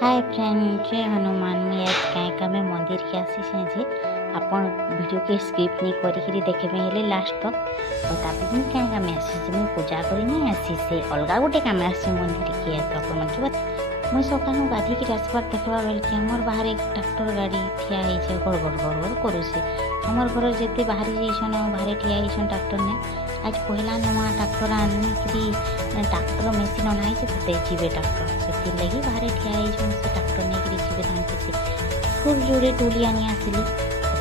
Hi friend, जय हनुमान। मैं आज क्या मैं मंदिर के आसी जे आपन वीडियो के स्किप नहीं करी देखे हेले लास्ट तक और तापर मैं क्या मैं आसी मैं पूजा करी नहीं आसी से अलगा गोटे काम आसी मंदिर के तो आपन मन के मुझे सकाळु गाधी की आसबार देखवा बेल कि हमर बाहर एक ट्रैक्टर गाड़ी ठिया है छे गड़बड़ गड़बड़ करू से हमर घर जेते बाहर जइसन बाहर ठिया है ट्रैक्टर ने आज पहला नवा ट्रैक्टर आनिकी ट्रैक्टर मेसीन अनाई से जीवे ट्रैक्टर से लगी बाहर ठिया है से ट्रैक्टर नहीं जीवे धान से फुल जोड़े टोली आनी आसिली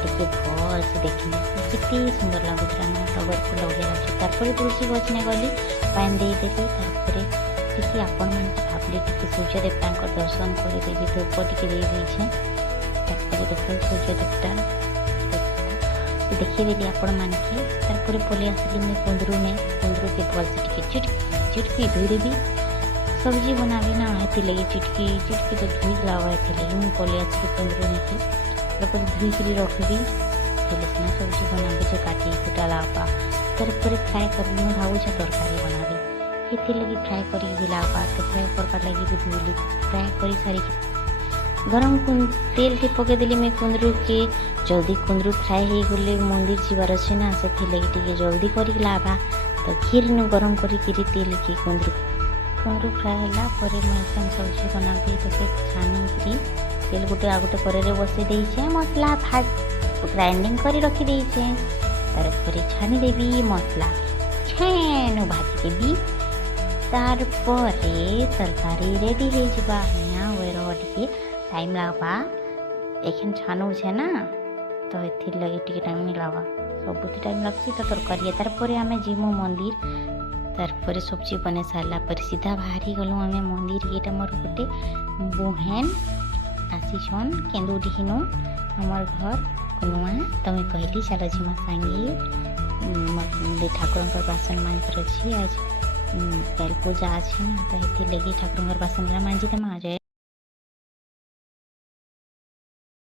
टे भल से देखिए केते सुंदर लगुला ना टगर फुल लगे अच्छे तुलसी गछ ने गली पानी देदेली टी आपण मैं भाविले टी सूर्य देवता दर्शन करदेवी धूप टी देखे देख सूर्य देवता देखीदेली आपण मान के तार पलि आसली मैं कुंदरू के भल से चिटकी धोई देवी सब्जी बनाबी ना ये लगे चिटकी तो धोई लावा लगे मुझे पलि आसली कुंदरू नहीं धोईक रखी सीना सब्जी बनाबी जो काटी कुटा लावा तार फ्राए कर भावुँ तरकारी बनाबी ये लगी फ्राए कर लावा तो फ्राए कर लगी भी धोली फ्राए कर सारी गरम तेल टी पकईदेली मैं कुंदरू के जल्दी कुंदरू फ्राए हो गले मंदिर जीवार अच्छे ना से टे जल्दी कर लावा तो खीर गरम करी तेल की कुंदरू फ्राए है मैं सब्जी बनाबी तो छानी तेल गोटे आ गोटे करे बसई देचे मसला ग्राइंडिंग कर रखीदे तार छानी देवी मसला छेनु भाजी देवी तार तरकारी रेडी हो टे टाइम लगवा एखन छानु छे ना तो ये लगे टे टाइम नहीं लगवा सब टाइम लगसी तो तरकारी तार आम जीमु मंदिर तार सब्जी बना सारा पर सीधा बाहरी गलु आम मंदिर ये मोर गोटे बुहेन आसीछन केन्दुडीनु हमार घर कुनुआ तो मैं कहली चलो जीमा सांगे ठाकुर बासन मांजर अच्छी आज कल पूजा अच्छी ना तो ये लगी ठाकुर बासन मांजी देमा जाए।